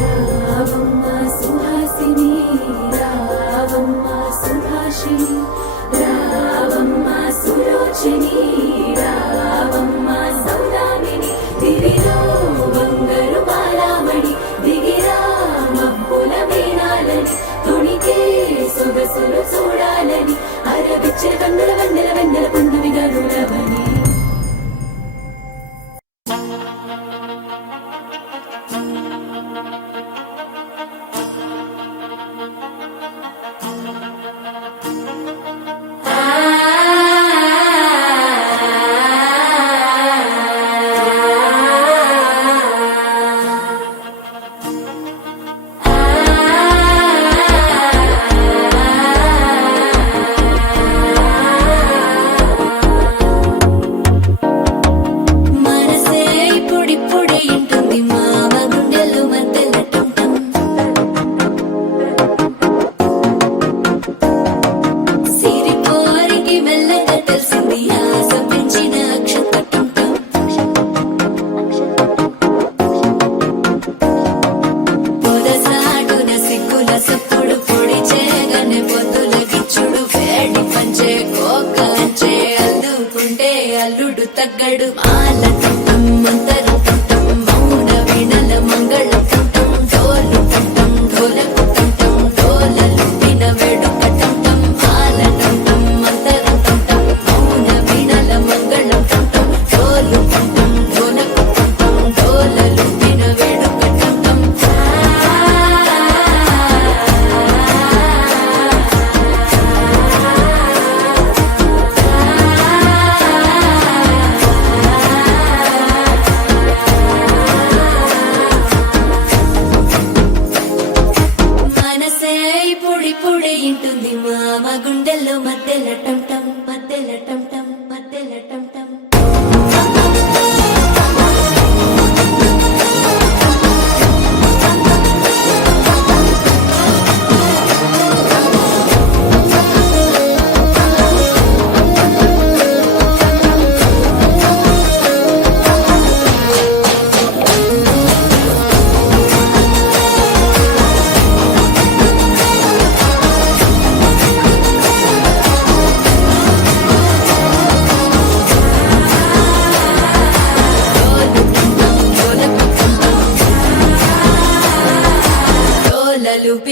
రావమ్మ సుహాసిని రావమ్మ సుభాషిణి రావమ్మ సులోచని రావమ్మ సౌదామిని దివిలో బంగారు బాలామణి దిగిరా మబ్బుల మేనాలని తొణికే సొగసులు చూడాలని అరవిచ్చే కన్నుల వెన్నెల పుండువి గనులవని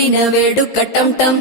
కలిపిన వేడుక టం టం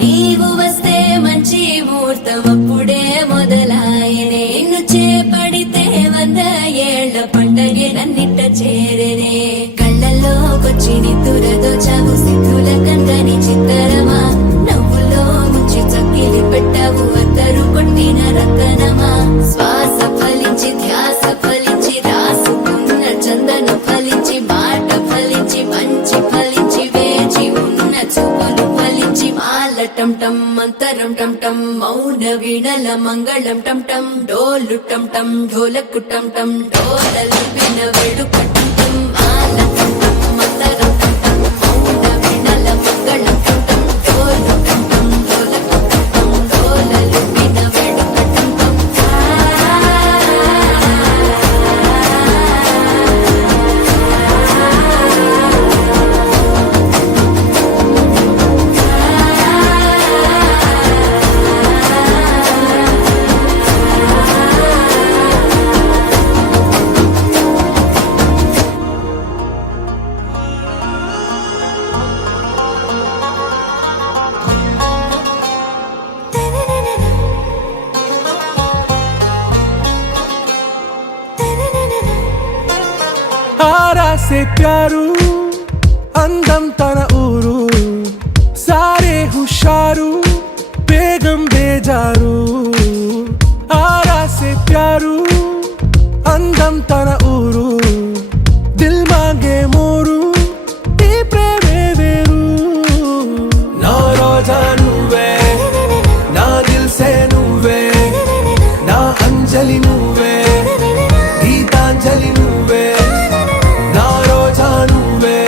నీవు వస్తే మంచి ముహూర్తం అప్పుడే మొదలాయనే నిన్ను చేపడితే 100 ఏళ్ల పండగే నన్నిట్ట చేరనే కళ్ళల్లోకొచ్చి నిద్దురదో చావు సిద్ధుల కందని చిత్తరమా నవ్వులో ముంచి చక్కిలి పెట్టావు అద్దరు కొట్టిన రతనమా శ్వాస ఫలించి ధ్యాస ఫలించి రాసుకున్న చందన ఫలించి మాట ఫలించి మంచి ఫలించి వేచి ఉన్న చూపులు ఫలించి మాల టం టం మంతరం టం టం మౌన వీణల మంగళం టం టం డోలు టం టం ఢోలకు టం టం డోలలు విన వేడుక టం టం మాల టం టం మంతరం టం టం మౌన వీణల మంగళం టం టం డోలు టం టం ఢోలకు టం టం డోలలు విన వేడుక టం టం आरा से प्यारू అందం తన ఊరు సారే హుషారు బేగం బేజారు ఆరా సే ప్యారు అందం తన ఊరు దిల్ మాంగే మోరు ఈ ప్రేమే వేరు నా రోజా నువ్వే నా దిల్ సే నువ్వే నా అంజలి నువ్వే గీతాంజలి నువ్వే నా రోజా నువ్వే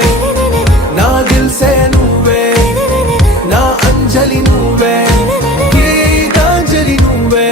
నా దిల్ సే నువ్వే నా అంజలి నువ్వే గీతాంజలి నువ్వే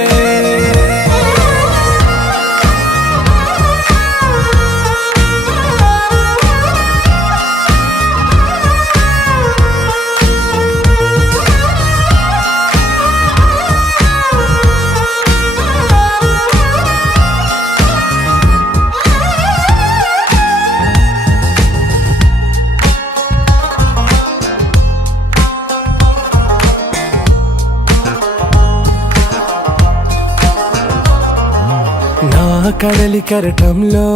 నా కడలి కరటంలో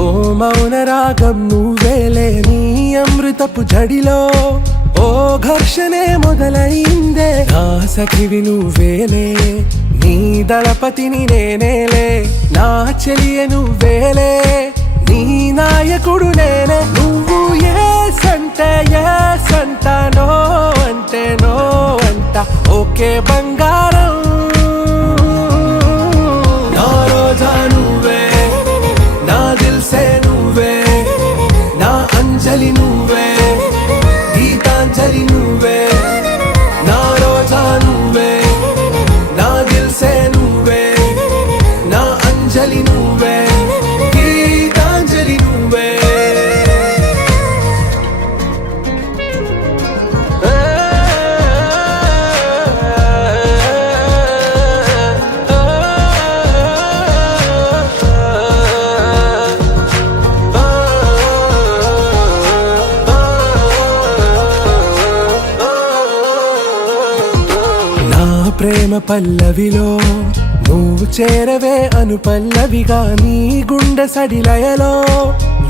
ఓ మౌన రాగం నువ్వేలే నీ అమృతపు జడిలో ఓ ఘర్షణే మొదలైందే నా సఖివి నువ్వేలే నీ దళపతిని నేనేలే నా చెలియ నువ్వేలే నీ నాయకుడు నేనే నువ్వు ఏ సంట నో అంటే నో అంట ఓకే బంగారం నా రోజా నువ్వే నా దిల్ సే నువ్వే నా అంజలి నువ్వే గీతాంజలి నువ్వే నా రోజా నువ్వే నా దిల్ సే నువ్వే నా అంజలి నువ్వే గీతాంజలి నువ్వే నా ప్రేమ పల్లవిలో నువ్వు చేరవే అను పల్లవిగా నీ గుండె సడిలయలో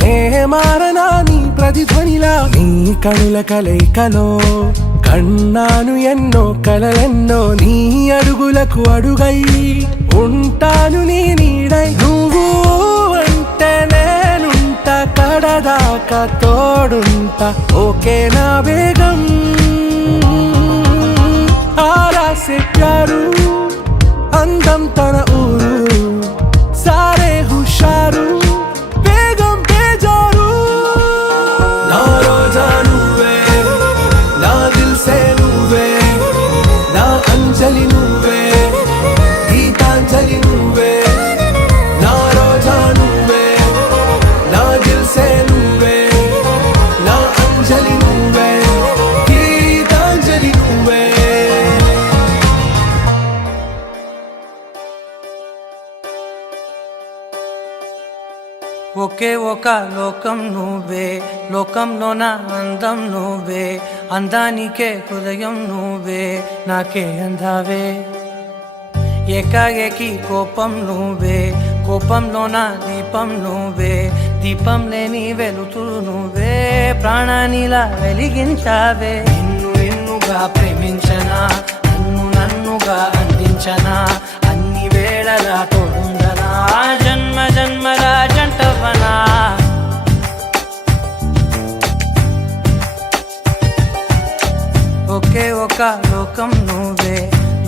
నే మారనా నీ ప్రతిధ్వనిలా నీ కనుల కలయికలో కన్నాను ఎన్నో కలలెన్నో నీ అడుగులకు అడుగై ఉంటాను నీ నీడై నువ్వు అంటే నేనుంట కడదాకా తోడుంటా ఓకే నా వేగం ఆరా సే ప్యారు అందం తన ఊరు సారే హుషారు బేగం బేజారు నా రోజా నువ్వే నా దిల్ సే నువ్వే నా అంజలి నువ్వే గీతాంజలి నువ్వే నా రోజా నువ్వే నా దిల్ సే నువ్వే నా అంజలి నువ్వే గీతాంజలి నువ్వే ఒకే ఒక లోకం నువ్వే, లోకంలోన అందం నువ్వే, అందానికే హృదయం నువ్వే, నాకే అందావే. ఏకాఏకి కోపం నువ్వే, కోపంలోన దీపం నువ్వే, దీపం లేని వెలుతురు నువ్వే, ప్రాణానిలా వెలిగించావే. నిన్నుగా ప్రేమించనా, నన్నుగా అందించనా, అన్ని వేళలా తోడుందనా, జన్మ జన్మల జంటవనా. ఒకే ఒక లోకం నువ్వే,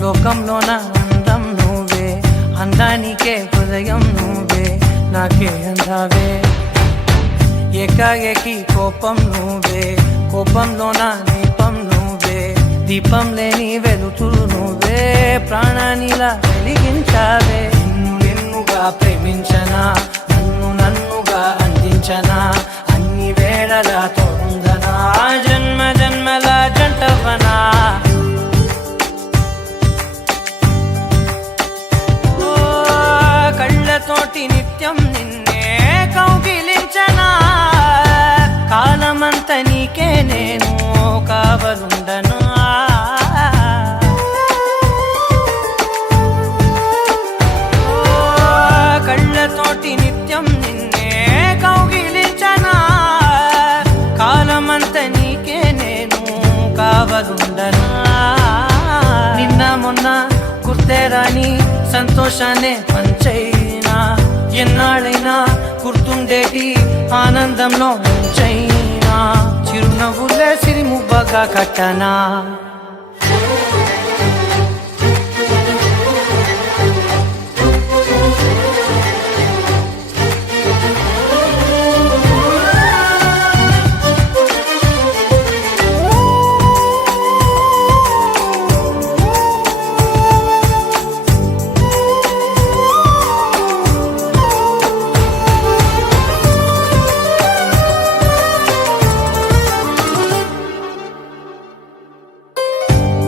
లోకంలోన అందం నువ్వే, అందానికే హృదయం నువ్వే, నాకే అందావే. ఏకాఏకి కోపం నువ్వే, కోపంలోన దీపం నువ్వే, దీపం లేని వెలుతురు నువ్వే, ప్రాణానిలా వెలిగించావే. నిన్నుగా ప్రేమించనా, నన్నుగా అందించనా, అన్ని వేళలా తోడుందనా, జన్మ జన్మల జంటవనా. కళ్ళతోటి నిత్యం నిన్నే కౌగిలించనా, కాలమంత నీకే నేను కావలుండను. కళ్ళతోటి నిత్యం నిన్నే కౌగిలించనా, కాలమంత నీకే నేను కావలుండను. నిన్న మొన్న గుర్తేరాని సంతోషాన్ని పంచైనా, ఎన్నాళ్ళైనా గుర్తుండేటి ఆనందంలో ముంచైనా, చిరునవ్వులే సిరిముబ్బగా కట్టనా.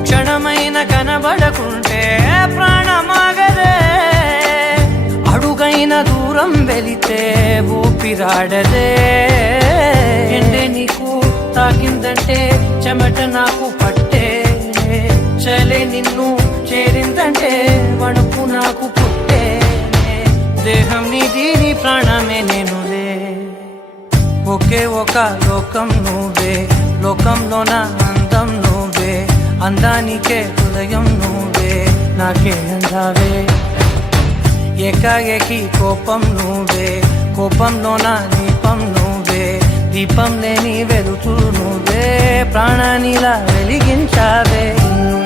క్షణమైన కనబడకుంటే ప్రాణమాగదే, అడుగైన దూరం వెళితే ఊపిరాడదే. ఎండే నీకు తాకిందంటే చెమట నాకు పట్టే, చలే నిన్ను చేరిందంటే వణుకు నాకు పుట్టే, దేహం నీది నీ ప్రాణమే నేనులే. ఒకే ఒక లోకం నువ్వే, లోకంలోన అందం నువ్వే, అందానికే హృదయం నువ్వే, నాకే అందావే. ఏకాఏకి కోపం నువ్వే, కోపంలోన దీపం నువ్వే, దీపం లేని వెలుతురు నువ్వే, ప్రాణానిలా వెలిగించావే.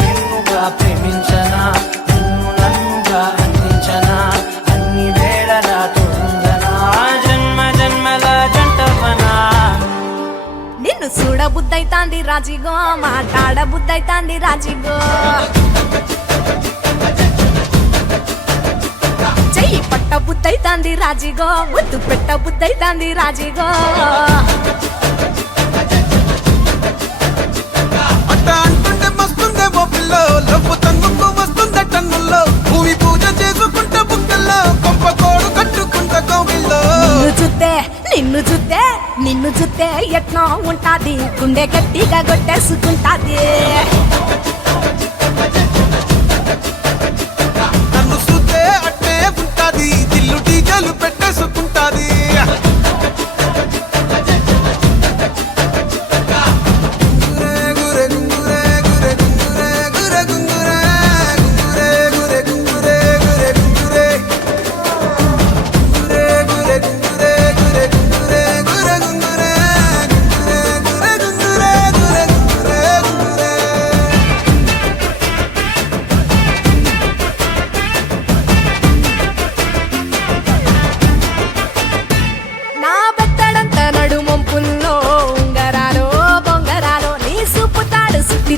నిన్నుగా ప్రేమించనా, నన్నుగా అందించనా, అన్ని వేళలా తోడుందనా, జన్మ జన్మల జంటవనా. నిన్ను చూడ బుద్ధైతాంది రాజిగో, మాట్లాడ బుద్ధైతాంది రాజిగో, చెయ్యి పట్ట బుద్ధైతాంది రాజిగో, ముద్దు పెట్ట బుద్ధైతాంది రాజిగో. అట్ట అంటుంటే మస్తుందే ఓ పిల్లో, లవ్వు తన్నుకు వస్తుందే టన్నుల్లో, భూమి పూజ చేసుకుంటే బుక్కల్లో, కొంప కోడు కట్టుకుంటే కౌగిల్లో. నిన్ను చూస్తే ఎట్లా ఉంటాది, గుండె గట్టిగా కొట్టేసుకుంటాది. నన్ను చూస్తే అట్టే ఉంటాది, దిల్లు డీజలు పెట్టేసుకుంటాది.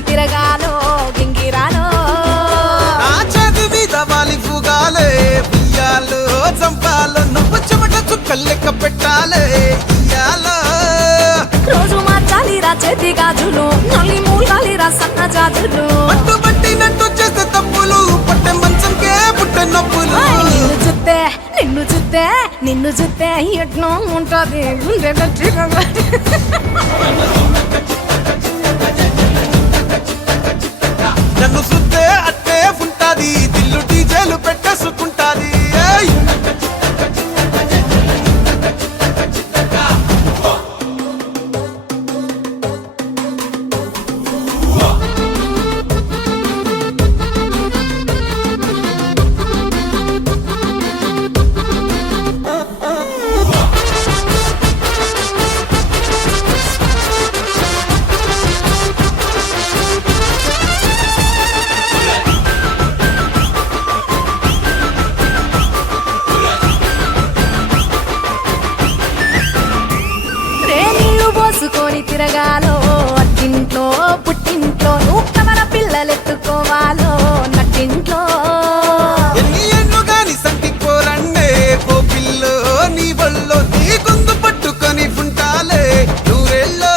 తిరగాలో గింగిరాలో, నా చేతి మీద వాలి పూగాలే, బియ్యాలు చంపాలో, నువ్వు చెమట చుక్కలు లెక్క పెట్టాలే ఇయ్యాలో. రోజు మార్చాలిరా చేతి గాజులు, నల్లి మూలాలిరా సన్న జాజులు, పట్టు పట్టినట్టు చేస్తే తప్పులు, పట్టే మంచంకే పుట్టే నొప్పులు. నిన్ను చూస్తే నిన్ను చూస్తే ఎట్నో ఉంటది గుండె గట్టిగా నన్ను సుత్తే అట్టే ఉంటాది దిల్లు డీజేలు పెట్టేసుకుంటాది ఏయ్! నీళ్లు పోసుకొని తిరగాలో అట్టింట్లో పుట్టింట్లో నువ్వు కమల పిల్లలెత్తుకోవాలో నట్టింట్లో ఎన్ని ఎన్ను గాని సంటిపోరండే కోపిల్లో నీ వల్లో నీ గొంతు పట్టుకొని ఉంటాలే నూరెల్లో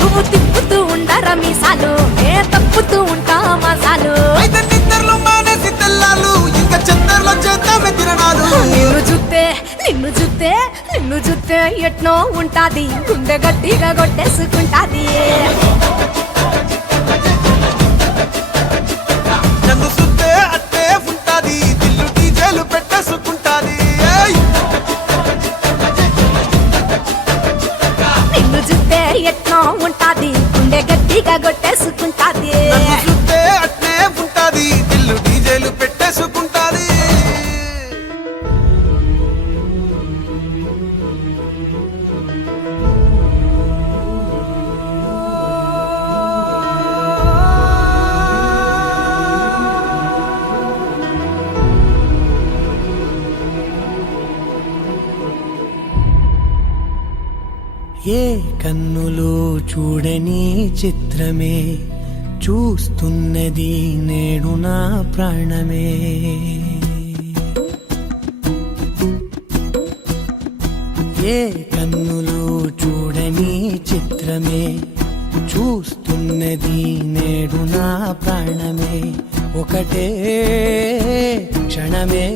నువ్వు తిప్పుతూ ఉండరా మీసాలు ఏ తప్పుతూ ఉంటా మసాలు అయితే నిద్రలో మానేసి తెల్లాలు ఇంకా చెత్తర్లో చేద్దామే తిరణాలు నిన్ను చూస్తే ఎట్నో ఉంటాది గుండె గట్టిగా కొట్టేసుకుంటాది నన్ను సుత్తే అట్టే ఉంటాది దిల్లు డీజేలు పెట్టేసుకుంటాది ఏయ్! నిన్ను చూస్తే ఎట్నో ఉంటాది గుండె గట్టిగా కొట్టేసుకుంటాది నన్ను సుత్తే అట్టే ఉంటాది దిల్లు డీజేలు పెట్టేసుకుంటాది ఏ కన్నులు చూడని చిత్రమే చూస్తున్నది నేడు నా ప్రాణమే ఏ కన్నులు చూడని చిత్రమే చూస్తున్నది నేడు నా ప్రాణమే ఒకటే క్షణమే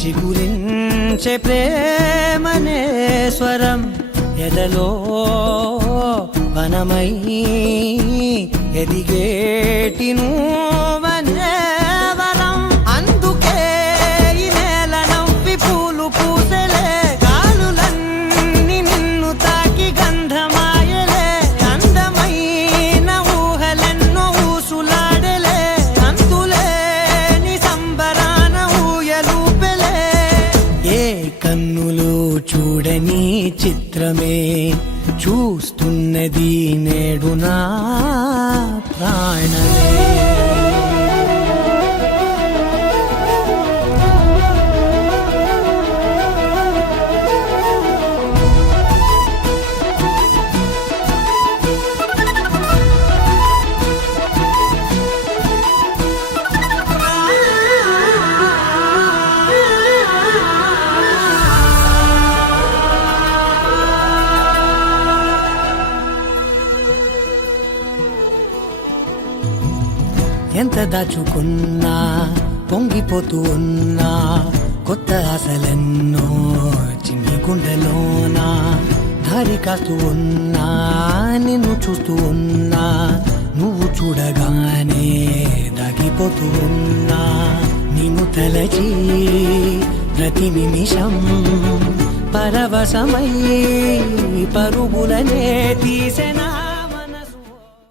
చిగురించే ప్రేమనే స్వరం ఎదలో వనమై ఎదిగేటి నువ్వనే వరం అందుకే ఈ నేల నవ్వి పూలు పూసలే గాలులన్నీ నిన్ను తాకి గంధమాయలే అందమైన ఊహలెన్నో ఊసులాడలే అంతులేని సంబరాన ఊయలూపెలే ఏ కన్నులు చూడని చిత్రమే చూస్తున్నది నేడు నా ప్రాణమే ఎంత దాచుకున్నా పొంగిపోతూ ఉన్నా కొత్త ఆశలెన్నో చిన్ని గుండెలోనా దారి కాస్తూ ఉన్నా నిన్ను చూస్తూ ఉన్నా నువ్వు చూడగానే దాగిపోతూ ఉన్నా నిన్ను తలచి ప్రతి నిమిషం పరవశమై పరుగులనే తీసెనా